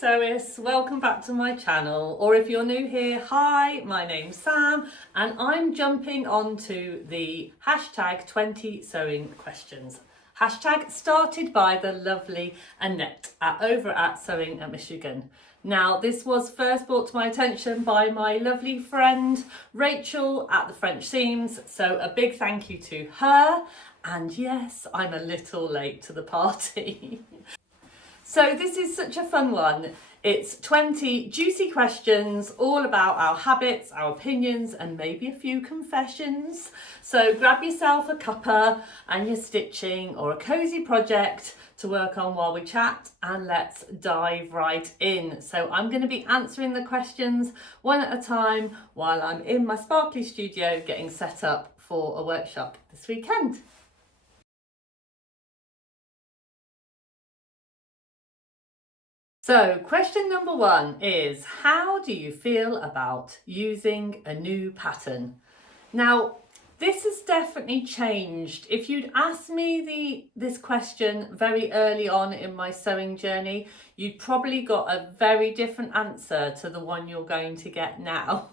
sewists, welcome back to my channel, or if you're new here, hi, my name's Sam and I'm jumping onto the hashtag 20 sewing questions. Hashtag started by the lovely Annette over at Sewing at Michigan. Now this was first brought to my attention by my lovely friend Rachel at the French Seams, so a big thank you to her, and yes, I'm a little late to the party. So this is such a fun one. It's 20 juicy questions all about our habits, our opinions, and maybe a few confessions. So grab yourself a cuppa and your stitching or a cozy project to work on while we chat, and let's dive right in. So I'm going to be answering the questions one at a time while I'm in my sparkly studio getting set up for a workshop this weekend. So question number one is, how do you feel about using a new pattern? Now, this has definitely changed. If you'd asked me this question very early on in my sewing journey, you'd probably got a very different answer to the one you're going to get now.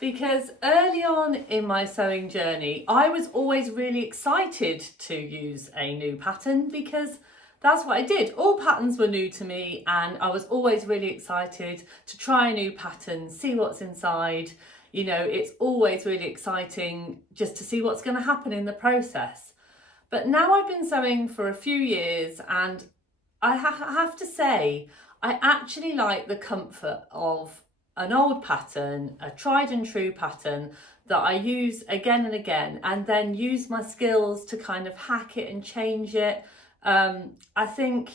Because early on in my sewing journey, I was always really excited to use a new pattern because that's what I did. All patterns were new to me and I was always really excited to try a new pattern, see what's inside. You know, it's always really exciting just to see what's going to happen in the process. But now I've been sewing for a few years and I have to say, I actually like the comfort of an old pattern, a tried and true pattern that I use again and again, and then use my skills to kind of hack it and change it. I think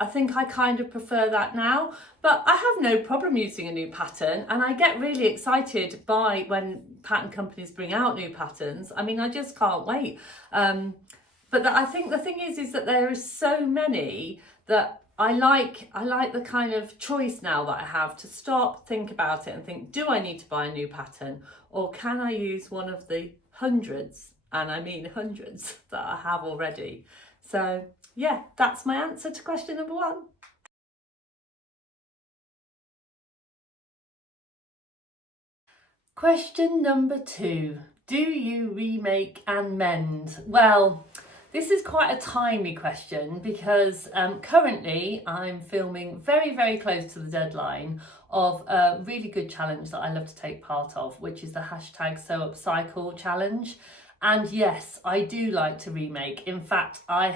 I kind of prefer that now, but I have no problem using a new pattern, and I get really excited by when pattern companies bring out new patterns. I mean, I just can't wait. But I think the thing is that there are so many that I like the kind of choice now that I have to stop, think about it and think, do I need to buy a new pattern, or can I use one of the hundreds, and I mean hundreds, that I have already? So yeah, that's my answer to question number one. Question number two, do you remake and mend? Well, this is quite a timely question because currently I'm filming very, very close to the deadline of a really good challenge that I love to take part of, which is the hashtag Sew Upcycle challenge. And yes, I do like to remake. In fact, I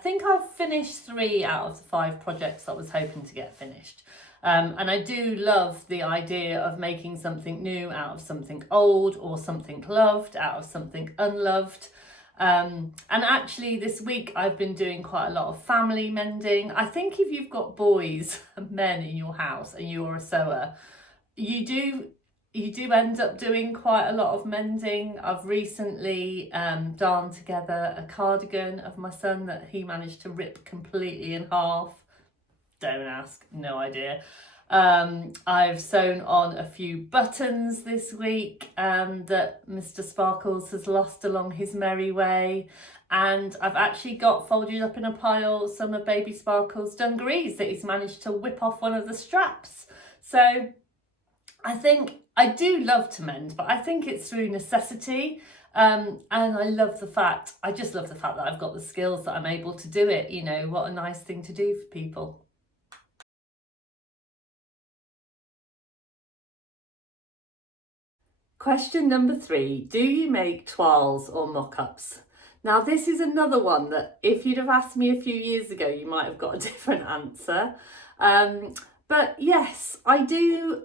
think I've finished 3 out of the 5 projects that I was hoping to get finished. And I do love the idea of making something new out of something old, or something loved out of something unloved. And actually this week I've been doing quite a lot of family mending. I think if you've got boys and men in your house and you're a sewer, you do end up doing quite a lot of mending. I've recently darned together a cardigan of my son that he managed to rip completely in half. Don't ask, no idea. I've sewn on a few buttons this week that Mr. Sparkles has lost along his merry way. And I've actually got folded up in a pile some of baby Sparkles' dungarees that he's managed to whip off one of the straps. So I think I do love to mend, but I think it's through necessity. And I just love the fact that I've got the skills that I'm able to do it. You know, what a nice thing to do for people. Question number 3, do you make toiles or mock-ups? Now this is another one that if you'd have asked me a few years ago, you might have got a different answer. But yes, I do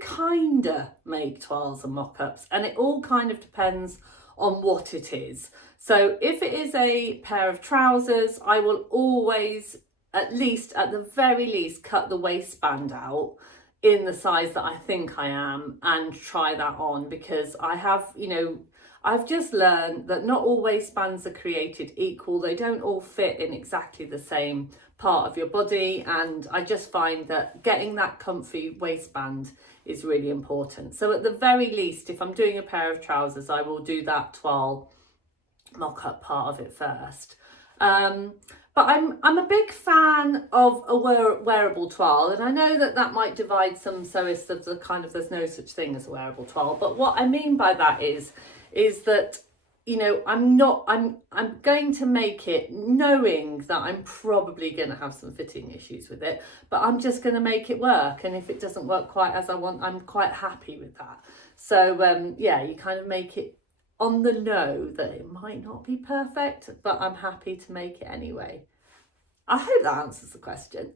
kinda make toiles and mock-ups, and it all kind of depends on what it is. So if it is a pair of trousers, I will always, at the very least, cut the waistband out in the size that I think I am and try that on, because I've just learned that not all waistbands are created equal. They don't all fit in exactly the same part of your body, and I just find that getting that comfy waistband is really important. So at the very least, if I'm doing a pair of trousers, I will do that toile mock-up part of it first. But I'm a big fan of a wearable toile, and I know that that might divide some sewists of the kind of there's no such thing as a wearable toile. But what I mean by that is that, you know, I'm going to make it knowing that I'm probably going to have some fitting issues with it, but I'm just going to make it work. And if it doesn't work quite as I want, I'm quite happy with that. So yeah, you kind of make it on the know that it might not be perfect, but I'm happy to make it anyway. I hope that answers the question.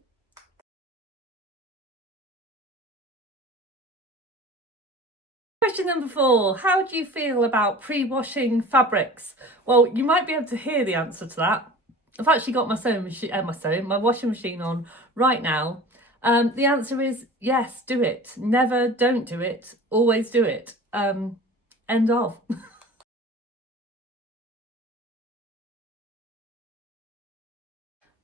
Question number 4, how do you feel about pre-washing fabrics? Well, you might be able to hear the answer to that. I've actually got my washing machine on right now. The answer is yes, do it. Never don't do it, always do it. End of.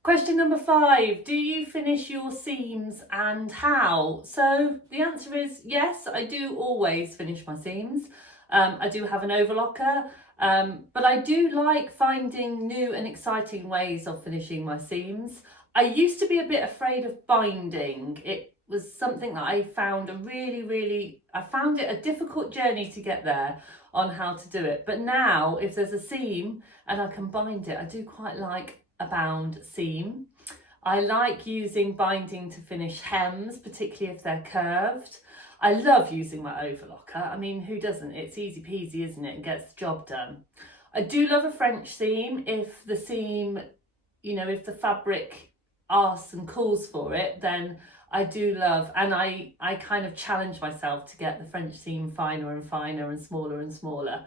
Question number 5, do you finish your seams and how? So the answer is yes, I do always finish my seams. I do have an overlocker, but I do like finding new and exciting ways of finishing my seams. I used to be a bit afraid of binding. It was something that I found I found it a difficult journey to get there on how to do it. But now if there's a seam and I can bind it, I do quite like a bound seam. I like using binding to finish hems, particularly if they're curved. I love using my overlocker. I mean, who doesn't? It's easy peasy, isn't it? And gets the job done. I do love a French seam if the seam, you know, if the fabric asks and calls for it, then I do love, and I kind of challenge myself to get the French seam finer and finer and smaller and smaller.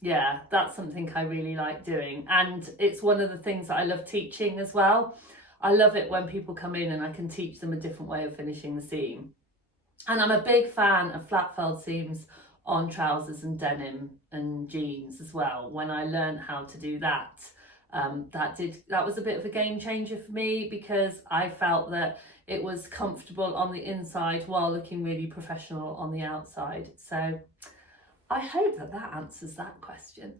Yeah, that's something I really like doing, and it's one of the things that I love teaching as well. I love it when people come in and I can teach them a different way of finishing the seam. And I'm a big fan of flat felled seams on trousers and denim and jeans as well. When I learned how to do that, that was a bit of a game changer for me, because I felt that it was comfortable on the inside while looking really professional on the outside. So I hope that that answers that question.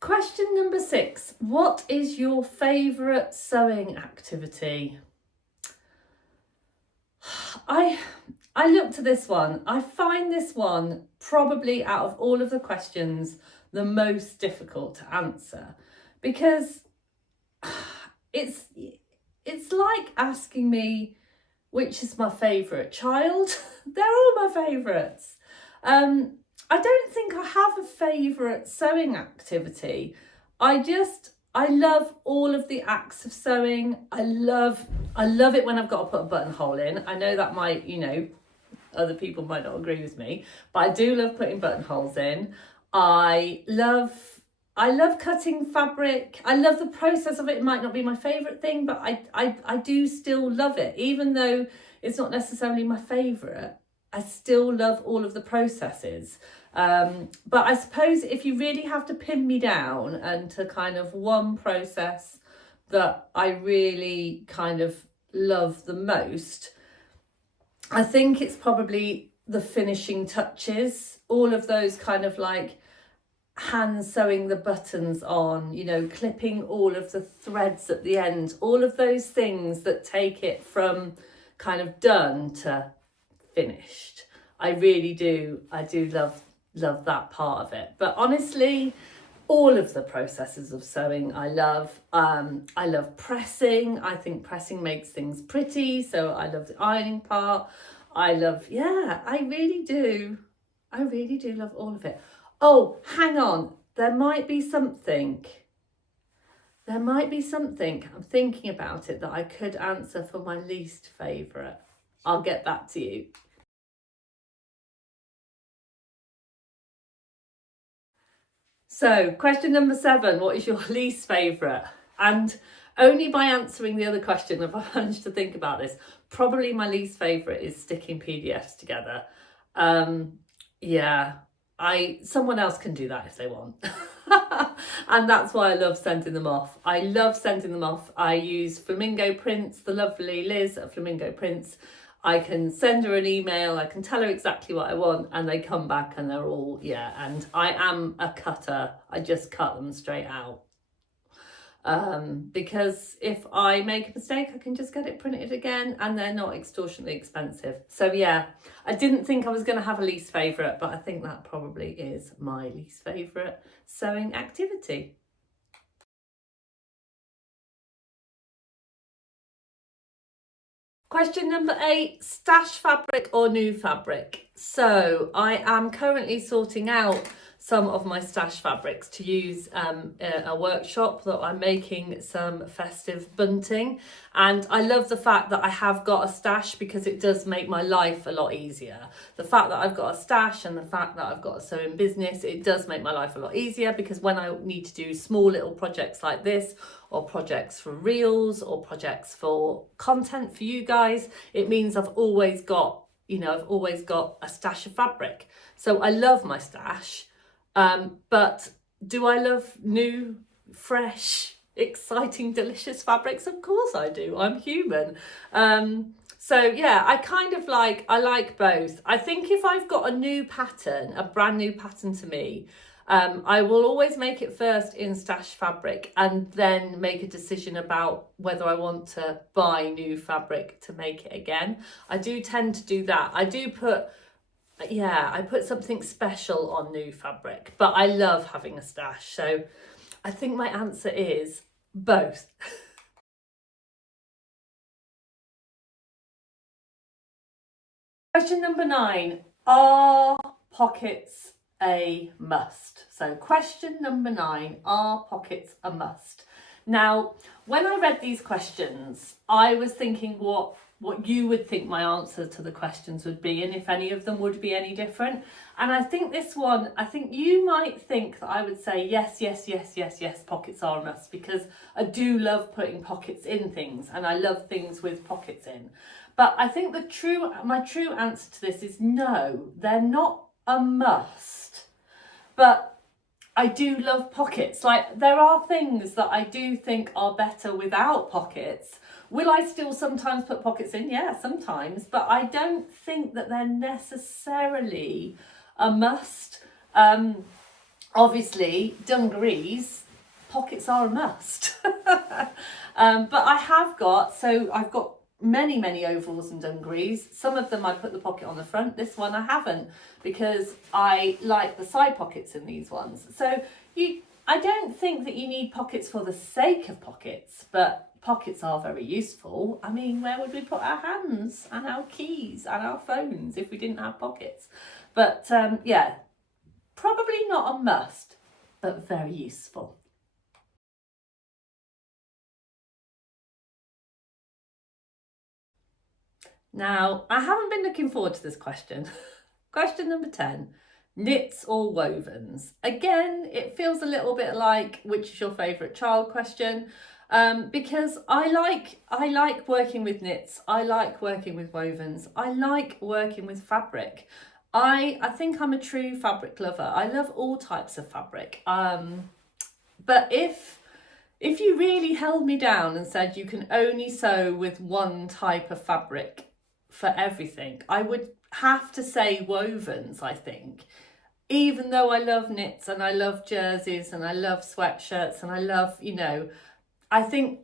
Question number 6. What is your favourite sewing activity? I looked at this one. I find this one probably out of all of the questions the most difficult to answer, because it's like asking me which is my favourite child. They're all my favourites. I don't think I have a favourite sewing activity. I love all of the acts of sewing. I love it when I've got to put a buttonhole in. I know that might, you know, other people might not agree with me, but I do love putting buttonholes in. I love cutting fabric. I love the process of it. It might not be my favourite thing, but I do still love it. Even though it's not necessarily my favourite, I still love all of the processes. But I suppose if you really have to pin me down and to kind of one process that I really kind of love the most, I think it's probably the finishing touches, all of those kind of like hand sewing the buttons on, you know, clipping all of the threads at the end, all of those things that take it from kind of done to finished. I do love that part of it. But honestly, all of the processes of sewing I love. I love pressing. I think pressing makes things pretty, so I love the ironing part. I really do love all of it. Oh, hang on, there might be something I'm thinking about it that I could answer for my least favourite. I'll get back to you. So, question number 7, what is your least favourite? And only by answering the other question have I managed to think about this. Probably my least favourite is sticking PDFs together. Someone else can do that if they want. And that's why I love sending them off. I use Flamingo Prints, the lovely Liz at Flamingo Prints. I can send her an email, I can tell her exactly what I want, and they come back and they're all, yeah, and I am a cutter. I just cut them straight out. Because if I make a mistake, I can just get it printed again, and they're not extortionately expensive. So yeah, I didn't think I was going to have a least favourite, but I think that probably is my least favourite sewing activity. Question number 8, stash fabric or new fabric? So I am currently sorting out some of my stash fabrics to use a workshop that I'm making some festive bunting, and I love the fact that I have got a stash because it does make my life a lot easier. The fact that I've got a stash and the fact that I've got a sewing business, it does make my life a lot easier, because when I need to do small little projects like this, or projects for reels, or projects for content for you guys, it means I've always got, I've always got a stash of fabric. So I love my stash. But do I love new, fresh, exciting, delicious fabrics? Of course I do. I'm human. So yeah, I like both. I think if I've got a new pattern, a brand new pattern to me, I will always make it first in stash fabric and then make a decision about whether I want to buy new fabric to make it again. I do tend to do that. I put something special on new fabric, but I love having a stash. So I think my answer is both. Question number 9, are pockets a must? So question number 9, are pockets a must? Now, when I read these questions, I was thinking what you would think my answer to the questions would be, and if any of them would be any different. And I think this one, I think you might think that I would say yes, pockets are a must, because I do love putting pockets in things, and I love things with pockets in. But I think my true answer to this is no, they're not a must. But I do love pockets. Like, there are things that I do think are better without pockets. Will I still sometimes put pockets in? Yeah, sometimes. But I don't think that they're necessarily a must. Obviously, dungarees, pockets are a must. But I've got many overalls and dungarees. Some of them I put the pocket on the front. This one I haven't, because I like the side pockets in these ones. So I don't think that you need pockets for the sake of pockets, but pockets are very useful. I mean, where would we put our hands and our keys and our phones if we didn't have pockets? But yeah, probably not a must, but very useful. Now, I haven't been looking forward to this question. Question number 10, knits or wovens? Again, it feels a little bit like which is your favourite child question, because I like working with knits, I like working with wovens, I like working with fabric. I think I'm a true fabric lover. I love all types of fabric. But if you really held me down and said you can only sew with one type of fabric for everything, I would have to say wovens, I think. Even though I love knits and I love jerseys and I love sweatshirts and I love, I think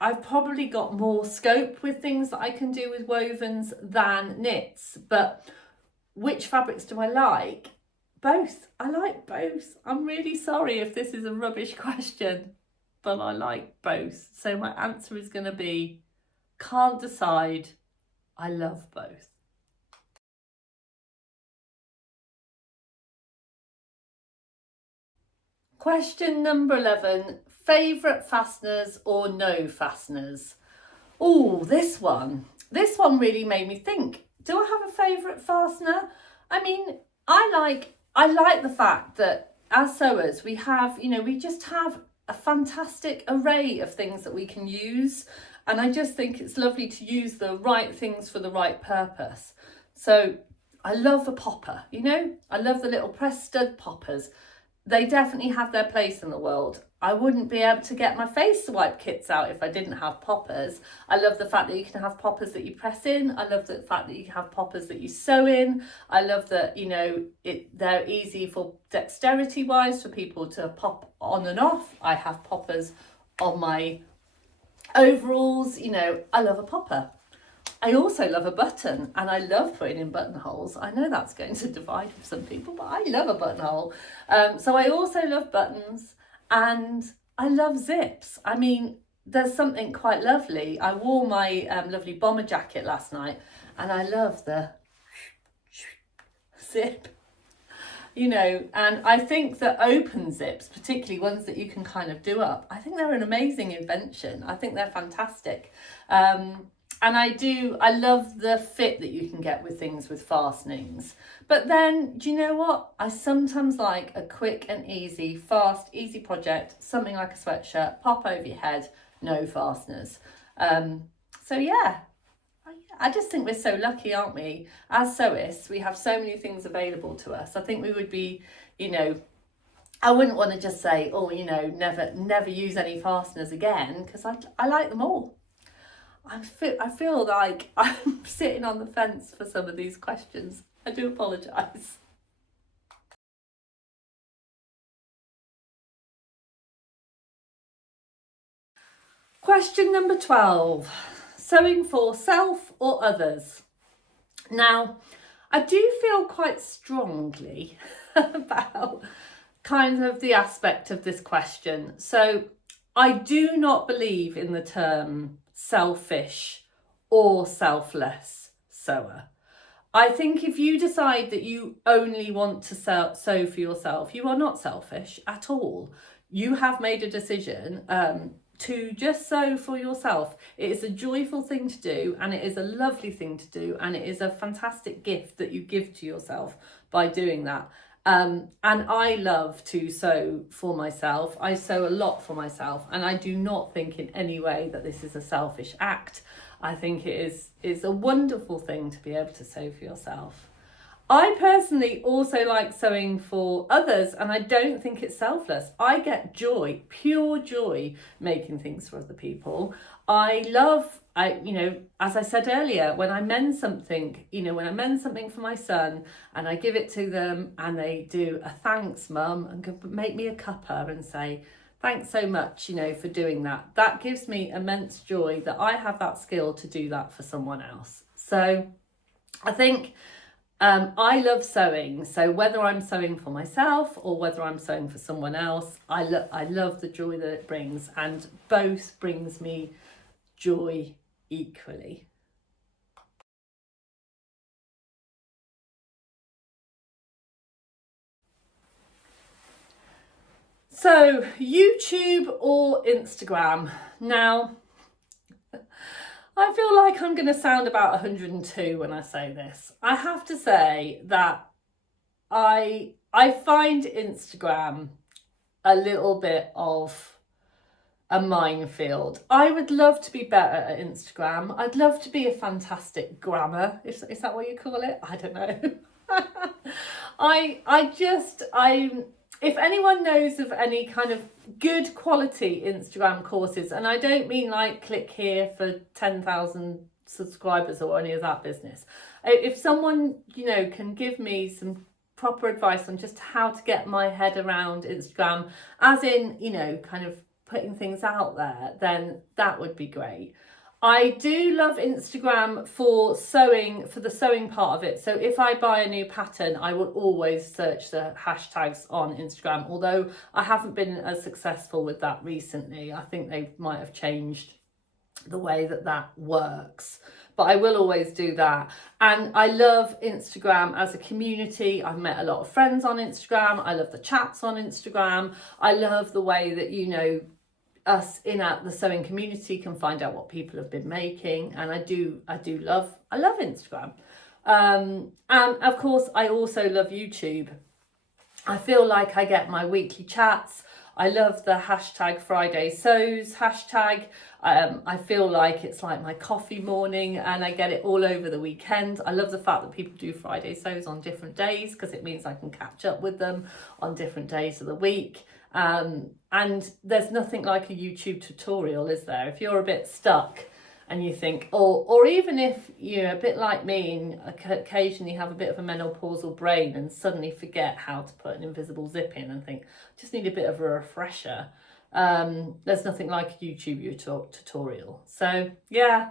I've probably got more scope with things that I can do with wovens than knits. But which fabrics do I like? Both. I like both. I'm really sorry if this is a rubbish question, but I like both. So my answer is going to be, can't decide. I love both. Question number 11, favourite fasteners or no fasteners? Oh, this one really made me think. Do I have a favourite fastener? I mean, I like the fact that as sewers, we have, we just have a fantastic array of things that we can use. And I just think it's lovely to use the right things for the right purpose. So I love a popper, I love the little press stud poppers. they definitely have their place in the world. I wouldn't be able to get my face swipe kits out if I didn't have poppers. I love the fact that you can have poppers that you press in. I love the fact that you can have poppers that you sew in. I love that, you know, they're easy for dexterity wise for people to pop on and off. I have poppers on my overalls. You know, I love a popper. I also love a button, and I love putting in buttonholes. I know that's going to divide with some people, but I love a buttonhole. So I also love buttons, and I love zips. I mean, there's something quite lovely. I wore my lovely bomber jacket last night, and I love the zip, you know, and I think that open zips, particularly ones that you can kind of do up, I think they're an amazing invention. I think they're fantastic. And I love the fit that you can get with things with fastenings. But then, do you know what? I sometimes like a quick and easy, fast, easy project, something like a sweatshirt, pop over your head, no fasteners. So yeah, I just think we're so lucky, aren't we? As sewists, we have so many things available to us. I think we would be, you know, I wouldn't want to just say, oh, you know, never use any fasteners again, because I like them all. I feel like I'm sitting on the fence for some of these questions. I do apologise. Question number 12. Sewing for self or others? Now, I do feel quite strongly about kind of the aspect of this question. So I do not believe in the term selfish or selfless sewer. I think if you decide that you only want to sew for yourself, you are not selfish at all. You have made a decision to just sew for yourself. It is a joyful thing to do, and it is a lovely thing to do, and it is a fantastic gift that you give to yourself by doing that. And I love to sew for myself. I sew a lot for myself, and I do not think in any way that this is a selfish act. I think it's a wonderful thing to be able to sew for yourself. I personally also like sewing for others, and I don't think it's selfless. I get joy, pure joy, making things for other people. You know, as I said earlier, when I mend something, you know, when I mend something for my son and I give it to them and they do a thanks, mum, and make me a cuppa and say, thanks so much, you know, for doing that. That gives me immense joy that I have that skill to do that for someone else. So I think I love sewing. So whether I'm sewing for myself or whether I'm sewing for someone else, I love the joy that it brings, and both brings me joy equally. So YouTube or Instagram? Now, I feel like I'm going to sound about 102 when I say this. I have to say that I find Instagram a little bit of a minefield. I would love to be better at Instagram. I'd love to be a fantastic grammer. Is that what you call it? I don't know. If anyone knows of any kind of good quality Instagram courses, and I don't mean like click here for 10,000 subscribers or any of that business. If someone, you know, can give me some proper advice on just how to get my head around Instagram, as in, you know, kind of putting things out there, then that would be great. I do love Instagram for sewing, for the sewing part of it. So if I buy a new pattern, I will always search the hashtags on Instagram, although I haven't been as successful with that recently. I think they might have changed the way that works, but I will always do that. And I love Instagram as a community. I've met a lot of friends on Instagram. I love the chats on Instagram. I love the way that, you know, us in the sewing community can find out what people have been making, and I love Instagram. And of course I also love YouTube. I feel like I get my weekly chats I love the hashtag Friday Sews hashtag. I feel like it's like my coffee morning, and I get it all over the weekend. I love the fact that people do Friday Sews on different days, because it means I can catch up with them on different days of the week. And there's nothing like a YouTube tutorial, is there? If you're a bit stuck and you think, or even if you're a bit like me and occasionally have a bit of a menopausal brain and suddenly forget how to put an invisible zip in and think, just need a bit of a refresher, there's nothing like a YouTube tutorial. So yeah,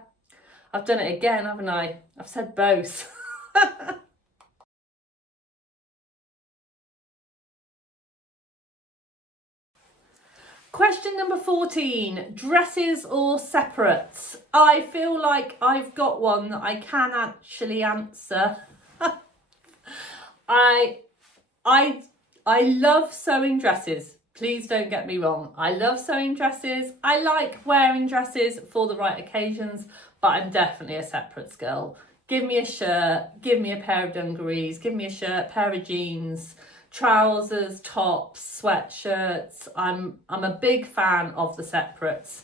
I've done it again, haven't I? I've said both. Question number 14, dresses or separates? I feel like I've got one that I can actually answer. I love sewing dresses. Please don't get me wrong. I love sewing dresses. I like wearing dresses for the right occasions, but I'm definitely a separates girl. Give me a shirt, give me a pair of dungarees, give me a shirt, pair of jeans, trousers, tops, sweatshirts. I'm a big fan of the separates,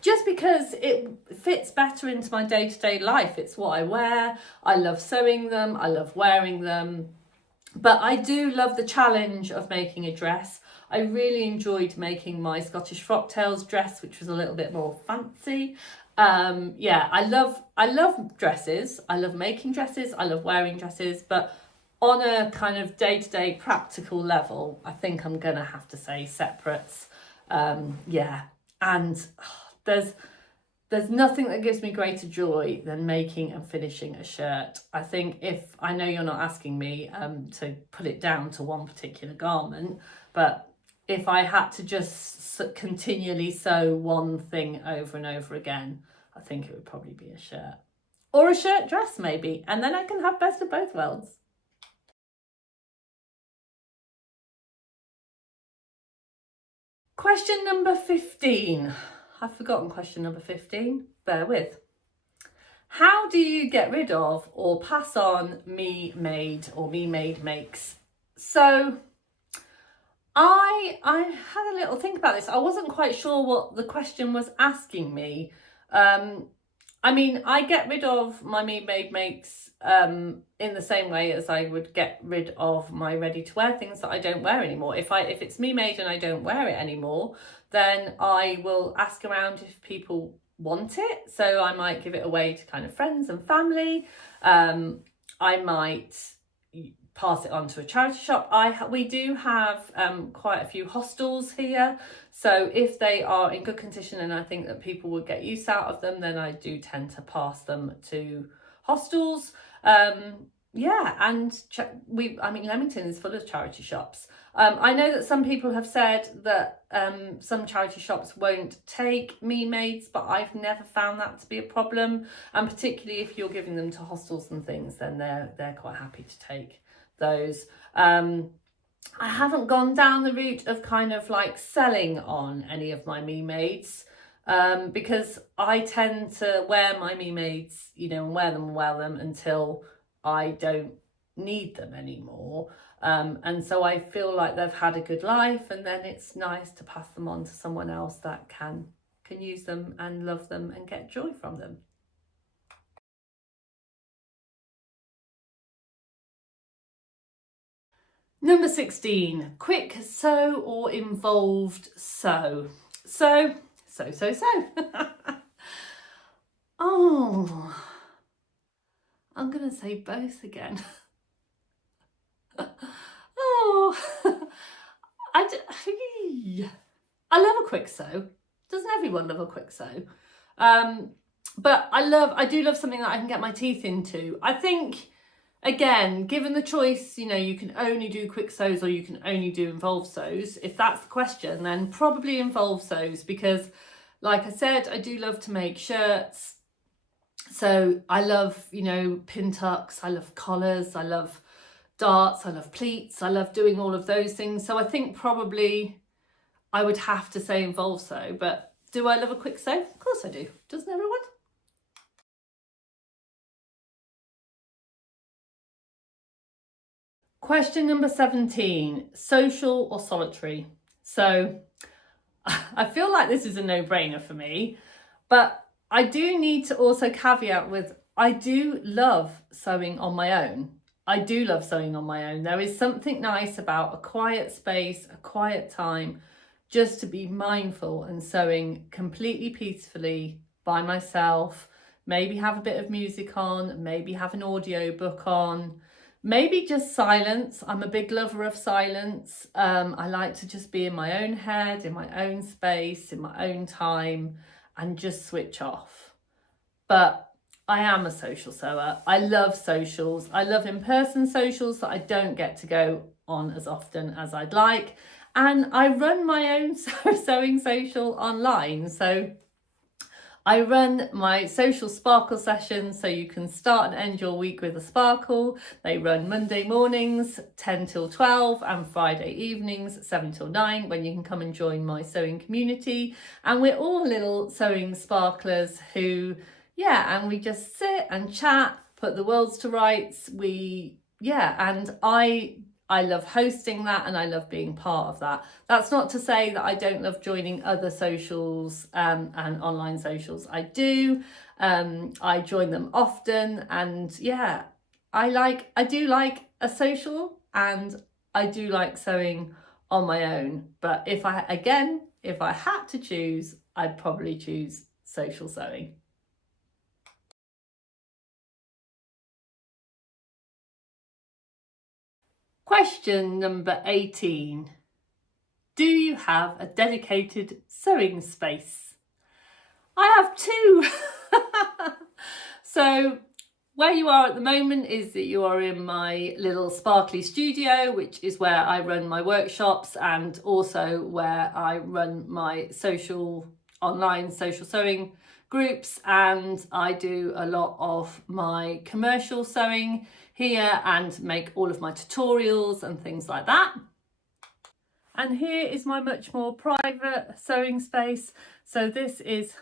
just because it fits better into my day-to-day life. It's what I wear. I love sewing them. I love wearing them. But I do love the challenge of making a dress. I really enjoyed making my Scottish frocktails dress, which was a little bit more fancy. Yeah, I love dresses. I love making dresses. I love wearing dresses. But on a kind of day-to-day practical level, I think I'm gonna have to say separates. Yeah, and there's nothing that gives me greater joy than making and finishing a shirt. I think, if I know you're not asking me to put it down to one particular garment, but if I had to just continually sew one thing over and over again, I think it would probably be a shirt. Or a shirt dress maybe, and then I can have best of both worlds. Question number 15. I've forgotten question number 15. Bear with. How do you get rid of or pass on me-made or me-made makes? So I had a little think about this. I wasn't quite sure what the question was asking me. I mean, I get rid of my me-made makes in the same way as I would get rid of my ready-to-wear things that I don't wear anymore. If it's me-made and I don't wear it anymore, then I will ask around if people want it. So I might give it away to kind of friends and family. I might pass it on to a charity shop. We do have quite a few hostels here, so if they are in good condition and I think that people would get use out of them, then I do tend to pass them to hostels. Yeah, and Leamington is full of charity shops. I know that some people have said that some charity shops won't take me-mades, but I've never found that to be a problem. And particularly if you're giving them to hostels and things, then they're quite happy to take those. I haven't gone down the route of kind of like selling on any of my me-mades, because I tend to wear my me-mades, and wear them until I don't need them anymore. And so I feel like they've had a good life, and then it's nice to pass them on to someone else that can use them and love them and get joy from them. Number 16, quick sew or involved sew? So. Oh, I'm going to say both again. Oh, I love a quick sew. Doesn't everyone love a quick sew? But I do love something that I can get my teeth into. I think, again, given the choice, you can only do quick sews or you can only do involved sews. If that's the question, then probably involved sews, because like I said, I do love to make shirts. So I love, pin tucks, I love collars, I love darts, I love pleats, I love doing all of those things. So I think probably I would have to say involved sew, but do I love a quick sew? Of course I do. Doesn't everyone? Question number 17, social or solitary? So I feel like this is a no-brainer for me, but I do need to also caveat with, I do love sewing on my own. I do love sewing on my own. There is something nice about a quiet space, a quiet time, just to be mindful and sewing completely peacefully by myself. Maybe have a bit of music on, maybe have an audio book on, maybe just silence. I'm a big lover of silence. I like to just be in my own head, in my own space, in my own time, and just switch off. But I am a social sewer. I love socials. I love in-person socials that I don't get to go on as often as I'd like. And I run my own sewing social online. So I run my social sparkle sessions, so you can start and end your week with a sparkle. They run Monday mornings 10 till 12 and Friday evenings 7 till 9, when you can come and join my sewing community. And we're all little sewing sparklers who, and we just sit and chat, put the worlds to rights. And I love hosting that, and I love being part of that. That's not to say that I don't love joining other socials and online socials. I do. I join them often, and I do like a social, and I do like sewing on my own. But if I had to choose, I'd probably choose social sewing. Question number 18. Do you have a dedicated sewing space? I have two. So where you are at the moment is that you are in my little sparkly studio, which is where I run my workshops and also where I run my online social sewing groups, and I do a lot of my commercial sewing here and make all of my tutorials and things like that. And here is my much more private sewing space. So this was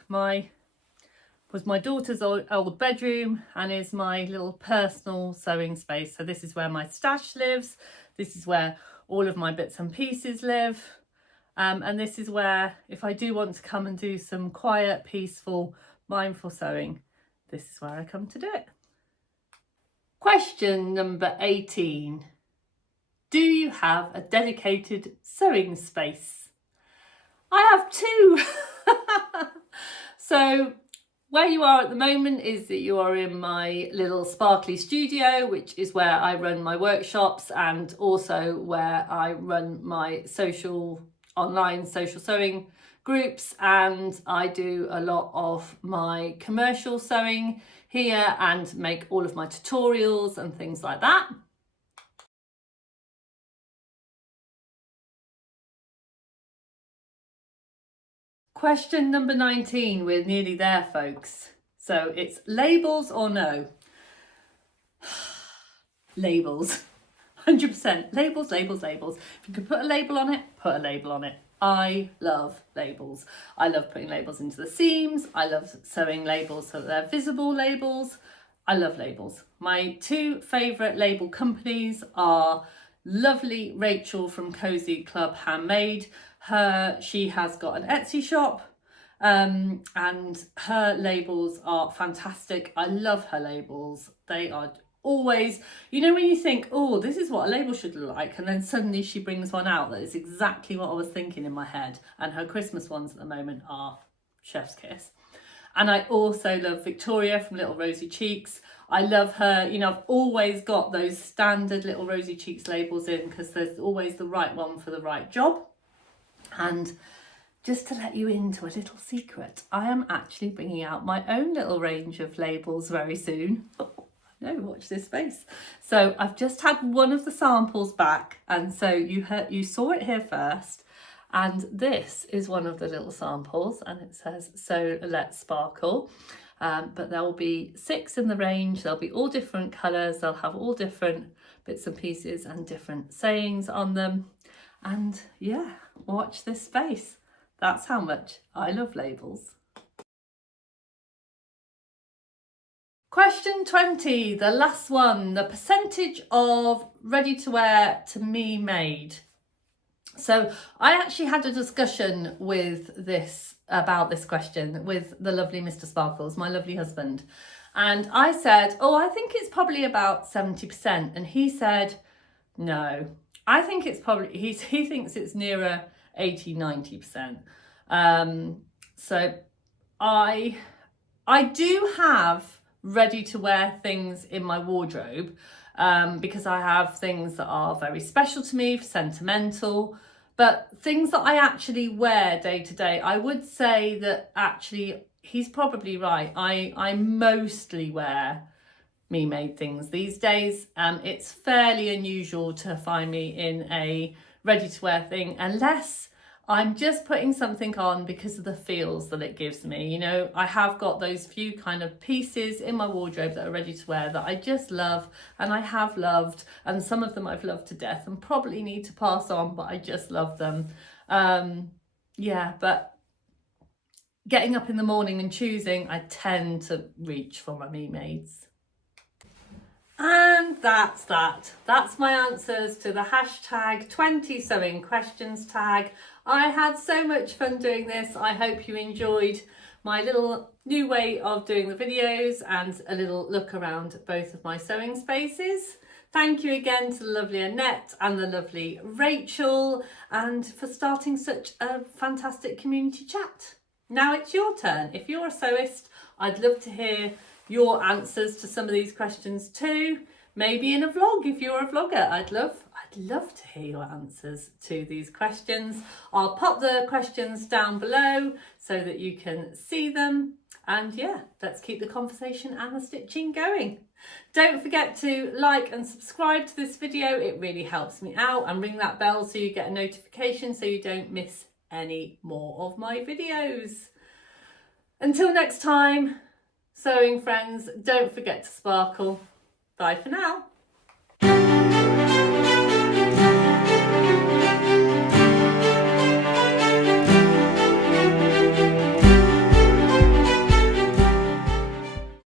my daughter's old bedroom and is my little personal sewing space. So this is where my stash lives. This is where all of my bits and pieces live. And this is where, if I do want to come and do some quiet, peaceful, mindful sewing, this is where I come to do it. Question number 18. Do you have a dedicated sewing space? I have two. So where you are at the moment is that you are in my little sparkly studio, which is where I run my workshops and also where I run my online social sewing groups, and I do a lot of my commercial sewing here and make all of my tutorials and things like that. Question number 19, we're nearly there, folks. So it's labels or no? Labels, 100%. Labels, labels, labels. If you can put a label on it, put a label on it. I love labels. I love putting labels into the seams. I love sewing labels so that they're visible labels. I love labels. My two favourite label companies are lovely Rachel from Cozy Club Handmade. She has got an Etsy shop and her labels are fantastic. I love her labels. They are always, you know, when you think, oh, this is what a label should look like, and then suddenly she brings one out that is exactly what I was thinking in my head. And her Christmas ones at the moment are chef's kiss. And I also love Victoria from Little Rosy Cheeks. I love her, you know, I've always got those standard Little Rosy Cheeks labels in because there's always the right one for the right job. And just to let you into a little secret, I am actually bringing out my own little range of labels very soon. No, watch this space. So I've just had one of the samples back, and so you saw it here first, and this is one of the little samples, and it says "So Let's Sparkle." But there will be 6 in the range. They'll be all different colours. They'll have all different bits and pieces and different sayings on them. And yeah, watch this space. That's how much I love labels. Question 20, the last one, the percentage of ready to wear to me made. So I actually had a discussion about this question with the lovely Mr. Sparkles, my lovely husband. And I said, oh, I think it's probably about 70%. And he said, no, I think it's probably, he thinks it's nearer 80, 90%. So I do have ready to wear things in my wardrobe, because I have things that are very special to me, sentimental, but things that I actually wear day to day, I would say that actually he's probably right. I mostly wear me-made things these days. It's fairly unusual to find me in a ready-to-wear thing unless I'm just putting something on because of the feels that it gives me. You know, I have got those few kind of pieces in my wardrobe that are ready to wear that I just love and I have loved, and some of them I've loved to death and probably need to pass on, but I just love them. Yeah, but getting up in the morning and choosing, I tend to reach for my me-mades. And that's that. That's my answers to the hashtag 20 sewing questions tag. I had so much fun doing this. I hope you enjoyed my little new way of doing the videos and a little look around both of my sewing spaces. Thank you again to the lovely Annette and the lovely Rachel, and for starting such a fantastic community chat. Now it's your turn. If you're a sewist, I'd love to hear your answers to some of these questions too. Maybe in a vlog if you're a vlogger. I'd love to hear your answers to these questions. I'll pop the questions down below so that you can see them. And yeah, let's keep the conversation and the stitching going. Don't forget to like and subscribe to this video. It really helps me out, and ring that bell so you get a notification so you don't miss any more of my videos. Until next time, sewing friends, don't forget to sparkle. Bye for now.